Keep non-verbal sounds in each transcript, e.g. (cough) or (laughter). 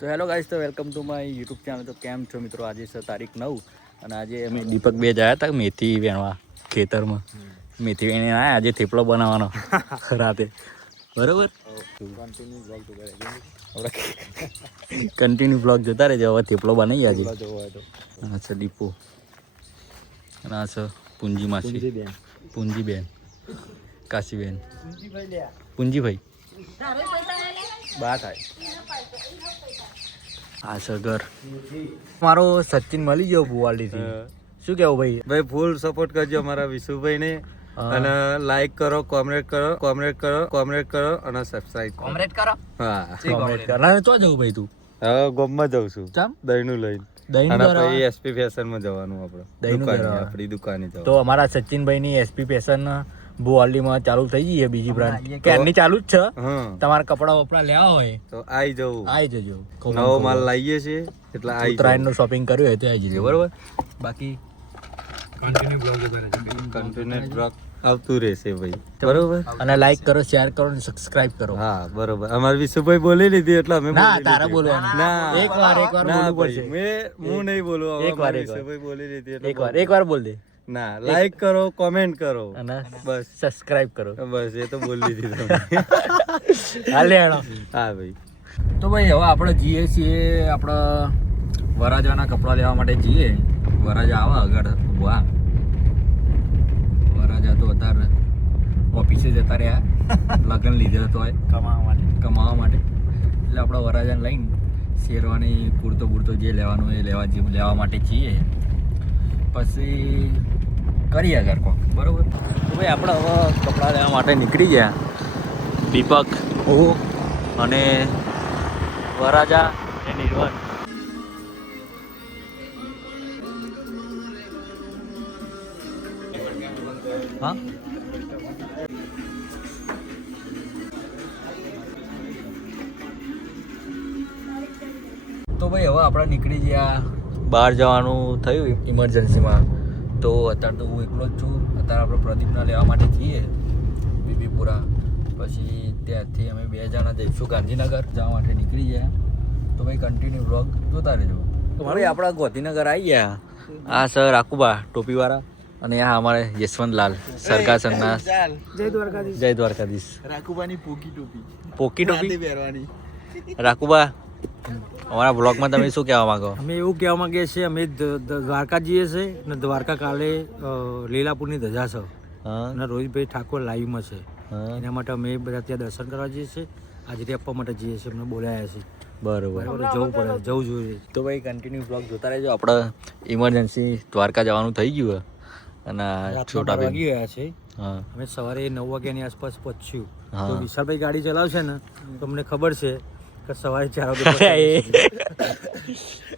તો hello guys તો welcome to my YouTube channel તો કેમ છો મિત્રો? આજે છે તારીખ નવ અને આજે અમે દીપક બે ગયા હતા મેથી વેણવા ખેતરમાં. મેથી વેણી આવ્યા આજે થેપલો બનાવવાનો (laughs) રાતે. બરોબર? કન્ટિન્યુ બ્લોગ જોતા રહેજો. હવે થેપલો બનાવી આજે. હા છે દીપો. અને આ છે પૂંજી માસી પૂંજીબેન. કાશીબેન. પૂંજીભાઈ. બા થાય. આ છે ઘર મારો સચિન મળી ગયો ભુવાલીથી શું કેવું ભાઈ? ભાઈ ફૂલ સપોર્ટ કરજો અમારા વિશુભાઈ ને અને લાઈક કરો કોમેન્ટ કરો કોમેન્ટ કરો કોમેન્ટ કરો અને સબસ્ક્રાઇબ કરો. કોમરેડ કરો. હા. કોમરેડ કરો. અને તો જવું ભાઈ તું? હવે ગોમમાં જઉં છું. ચમ? દહીંનું લઈને. એસપી ફેશનમાં જવાનું આપણે. દહીંનું દુકાને. આપણી દુકાને તો અમારા સચિનભાઈની એસપી પેશન ભુવાલીમાં ચાલુ થઈ ગઈ છે બીજી બ્રાન્ડ ક્યારની ચાલુ જ છે? હા. તમારા કપડા વપડા લેવા હોય. તો આવી જવું. આવી જજો. નવો માલ લાવીએ છીએ એટલે આવી ઉત્તરાયણનું શોપિંગ કર્યું હોય તો આવી જજો બરોબર? બાકી કન્ટિન્યુ બ્લોગ આવતું રહેશે ભાઈ. બરોબર? અને લાઈક કરો શેર કરો અને સબસ્ક્રાઇબ કરો. હા બરોબર. અમારે વિશુભાઈ બોલી લીધી એટલે અમે ના તારા. બોલવાનું. ના. એક વાર એક વાર બોલવું પડશે. મે હું નહીં બોલું. એક વાર, એક વાર. વિશુભાઈ બોલી લીધી એટલે એક વાર એક વાર બોલ દે. ના લાઈક કરો કોમેન્ટ કરો. અને બસ. સબસ્ક્રાઇબ કરો. બસ એ તો બોલી દીધું તમે. (laughs) હાલે હેડો. હા ભાઈ. તો ભાઈ હવે આપણે જઈએ છીએ આપણે વરાજાના કપડાં લેવા માટે જઈએ. વરાજા આવા આગળ ઊભા વરાજા તો અત્યારે ઓફિસે જતા રહ્યા. (laughs) લગ્ન લીધેલો તો હોય. કમાવા માટે. કમાવા માટે. એટલે આપણે વરાજાને લઈને શેરવાની કુર્તો બુરતો જે લેવાનું એ લેવા જે લેવા માટે છીએ પછી કરીએ અગર કોક. બરોબર. તો ભાઈ આપણે હવે કપડાં લેવા માટે નીકળી ગયા. દીપક હું અને વરાજા અને નિર્વાણ. હા? તો ભાઈ હવે આપણે નીકળી ગયા. બહાર જવાનું થયું ઇમરજન્સીમાં તો અત્યારે તો હું એકલો જ છું. અત્યારે આપણે પ્રદીપના લેવા માટે જઈએ બીબીપુરા. પછી ત્યાંથી અમે બે જણા જઈશું ગાંધીનગર જવા માટે નીકળી ગયા. તો ભાઈ કન્ટિન્યુ બ્લોગ જોતા રહેજો. તો ભાઈ આપણા ગોધીનગર આવી ગયા. આ સર આકુબા ટોપીવાળા. અને આ અમારે યશવંતલાલ સરકાર સંઘના જય દ્વારકાધીશ. જય દ્વારકાધીશ. રાકુબાની પોકી ટોપી. પોકી ટોપી? પહેરવાની. રાખુબા અમારા બ્લોગમાં તમે શું કહેવા માંગો? અમે એવું કહેવા માંગીએ છીએ અમે દ્વારકા જઈએ છીએ અને દ્વારકા કાલે લીલાપુરની ધજા છે. અને રોહિતભાઈ ઠાકોર લાઈવમાં છે. એના માટે અમે બધા ત્યાં દર્શન કરવા જઈએ છીએ. હાજરી આપવા માટે જઈએ છીએ અમને બોલાયા છે. બરોબર. જવું પડે જવું જોઈએ. તો ભાઈ કન્ટિન્યુ બ્લોગ જોતા રહેજો. આપણે ઇમરજન્સી દ્વારકા જવાનું થઈ ગયું. અને છોટા વાગી ગયા છે. અમે સવારે નવ વાગ્યાની આસપાસ પહોંચ્યું. તો વિશાલભાઈ ગાડી ચલાવશે ને તો અમને ખબર છે સવારે ચાર વાગે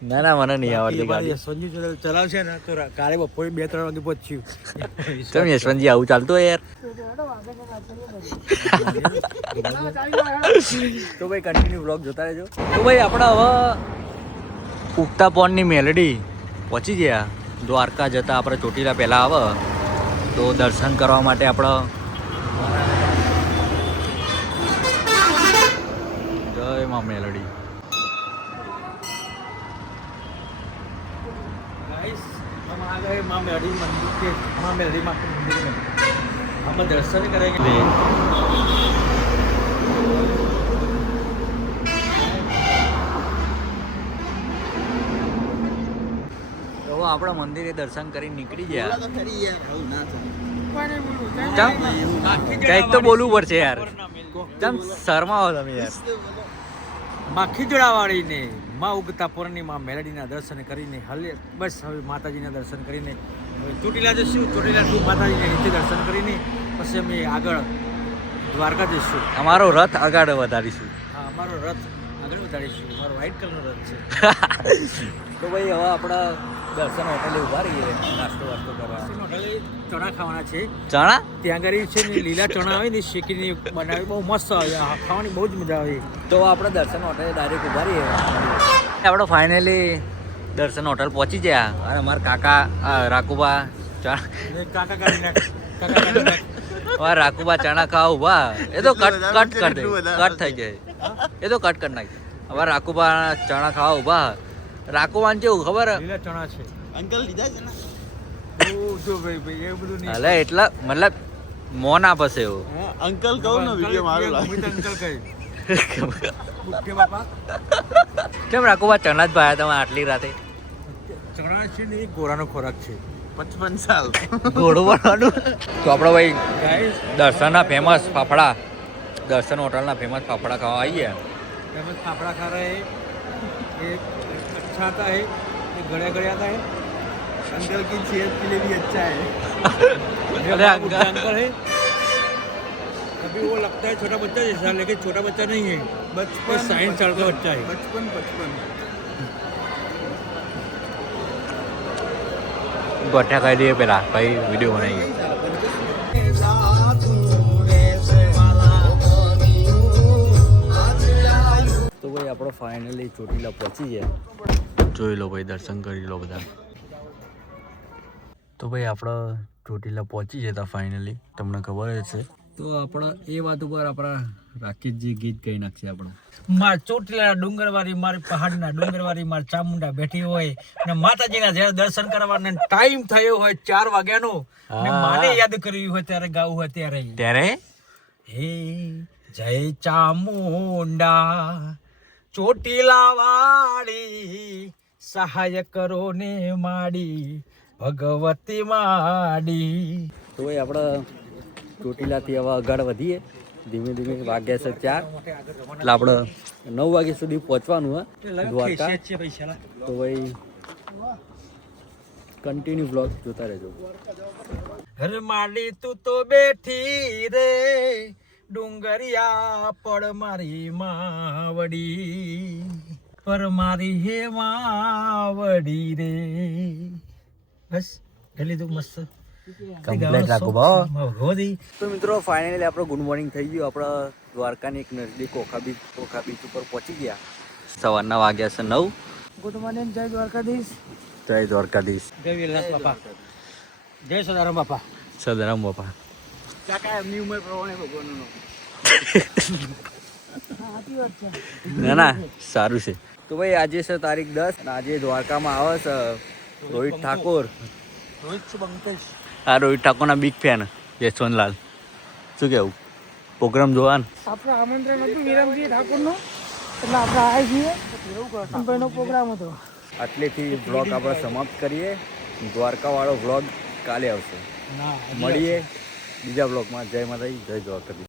ના ના મને નહીં આવડતી ગાડી. યશવંતજી ચલાવ- ચલાવશે ને તો કાલે બપોરે બે ત્રણ વાગે પહોંચ્યું તમે (laughs) યશવંતજી આવું ચાલતો યાર? (laughs) તો ભાઈ કન્ટિન્યુ બ્લોગ જોતા રહેજો. તો ભાઈ આપણે હવે ઉગતા પોનની મેલડી પહોંચી ગયા. દ્વારકા જતા આપણે ચોટીલા પહેલાં આવે. તો દર્શન કરવા માટે આપણે જય માં મેલડી गाइस हम आ गए माँ मेलडी मंदिर के माँ मेलडी माँ के मंदिर में हम दर्शन करेंगे તો હવે આપણે મંદિરે દર્શન કરી નીકળી ગયા કંઈક તો બોલવું પડશે યાર ચમ શરમાવો તમે યાર માખી ખીજડાવાળીને માં ઉગતા પૂર્ણિમા માં મેલડીના દર્શન કરીને હલે બસ હવે માતાજીના દર્શન કરીને હવે ચોટીલા જઈશું. ચોટીલા ટુ માતાજીને નીચે દર્શન કરીને પછી અમે આગળ દ્વારકા જઈશું. અમારો રથ આગળ વધારીશું. હા અમારો રથ આગળ વધારીશું. અમારો વ્હાઈટ કલરનો રથ છે. (laughs) તો ભાઈ હવે આપણા દર્શન હોટેલે ઊભા રહીએ નાસ્તો વાસ્તો કરવા. ચણા ખાવાના છે. ચણા? ત્યાં આગળ છે ને લીલા ચણા આવે ને શેકીને બનાવી બહુ મસ્ત આવે ખાવાની બહુ જ મજા આવે. તો આપણે દર્શન હોટેલે ડાયરેક્ટ ઊભા રહીએ. આપણે ફાઇનલી દર્શન હોટલ પહોંચી ગયા. અને અમારા કાકા આ, રાકુબા ચણા કાકા કાઢી અમારા રાકુબા ચણા ખાવા ઊભા. એ તો કટ કટ કરી દે કટ થઈ જાય. એ તો કટ કરી નાખી. હવે રાખુબા ચણા ખાવા ઊભા. રાકોવાન જેવું ખબર? લીલા ચણા છે. અંકલ લીધા છે ને? જો ભાઈ ભાઈ એ બધું નહીં. અલે એટલા મતલબ મોન ના પસે એવું. અંકલ કહું ને વિડિયો મારો લાગે. અંકલ કહી બાપા? કેમ રાકોવા ચણા જ ભાયા તમે આટલી રાતે? ચણા છે ને એ ગોરાનો ખોરાક છે. પચપન સાલ. ઘોડો ભરવાનું તો આપણો ભાઈ દર્શનના ફેમસ ફાફડા દર્શન હોટલના ફેમસ ફાફડા ખાવા આવીએ. ફેમસ ફાફડા ખા રહે. એક अच्छा आता है ये गड़े गड़े आता है अंकल की सेहत के लिए भी अच्छा है ये अरे हमारा अंकल। बुढ़ा अंकल है अभी वो लगता है छोटा बच्चा जैसा लेकिन छोटा बच्चा नहीं है ये बचपन साइंस साल का बच्चा है बचपन बचपन ગોઠિયા ખાઈ દઈએ પેલા ભાઈ વિડીયો બનાવીએ તો ભાઈ આપણો ફાઇનલી ચોટીલા પહોંચી ગયા જોઈ લો ભાઈ દર્શન કરી લો બધા. તો ભાઈ આપણે ચોટીલા પહોંચી જતા ફાઇનલી તમને ખબર જ છે તો આપણે એ વાત ઉપર આપણા રાકેશજી ગીત કહી નાખશે આપણું. માર ચોટીલા ડુંગરવાળી મારી પહાડના ડુંગરવાળી માર ચામુંડા બેઠી હોય ને માતાજીના જ્યારે દર્શન કરવાનો ટાઈમ થયો હોય ચાર વાગ્યાનો ને માને યાદ કરવી હોય ત્યારે ગાવું હોય ત્યારે. ત્યારે? હે જય ચામુંડા ચોટીલા વાળી સહાય કરો ને માડી ભગવતી માડી. તો ભાઈ આપણે ચોટીલાથી હવે આગળ વધીએ. ધીમે ધીમે વાગ્યા છે ચાર. એટલે આપણે નવ વાગ્યા સુધી પહોંચવાનું હા દ્વારકા. તો ભાઈ કન્ટિન્યુ બ્લોગ જોતા રહેજો. હર માડી તું તો બેઠી રે. ડુંગરિયા પડ મારી માવડી. પર મારી હે માવડી રે. બસ એ લીધું મસ્ત. કમ્પ્લીટ રાખો. ભગવતી તો મિત્રો ફાઇનલી આપણો ગુડ મોર્નિંગ થઈ ગયું. આપણે દ્વારકાની એક નજીક ઓખા બીચ ઓખા બીચ ઉપર પહોંચી ગયા. સવારના વાગ્યા છે નવ. ગુડ મોર્નિંગ જય દ્વારકાધીશ. જય દ્વારકાધીશ. જય વિલાસ બાપા. જય સદારામ બાપા. સદારામ બાપા. કાકા એમની ઉંમર પ્રમાણે ભગવાનનો. (laughs) ના ના સારું છે. તો ભાઈ આજે છે તારીખ દસ અને આજે દ્વારકામાં આવે છે રોહિત ઠાકોર. આ રોહિત ઠાકોરના બિગ ફેન યશવંતલાલ શું કેવું? પ્રોગ્રામ જોવાનું? આપણે આમંત્રણ હતું વિરમજી ઠાકોરનું. એટલે આપણે આવ્યા છીએ. અંભાઈનો પ્રોગ્રામ હતો. આટલેથી વ્લોગ આપણે સમાપ્ત કરીએ. દ્વારકાવાળો વ્લોગ કાલે આવશે. મળીએ બીજા બ્લોગમાં જય માતાજી જય દ્વારકાધીશ.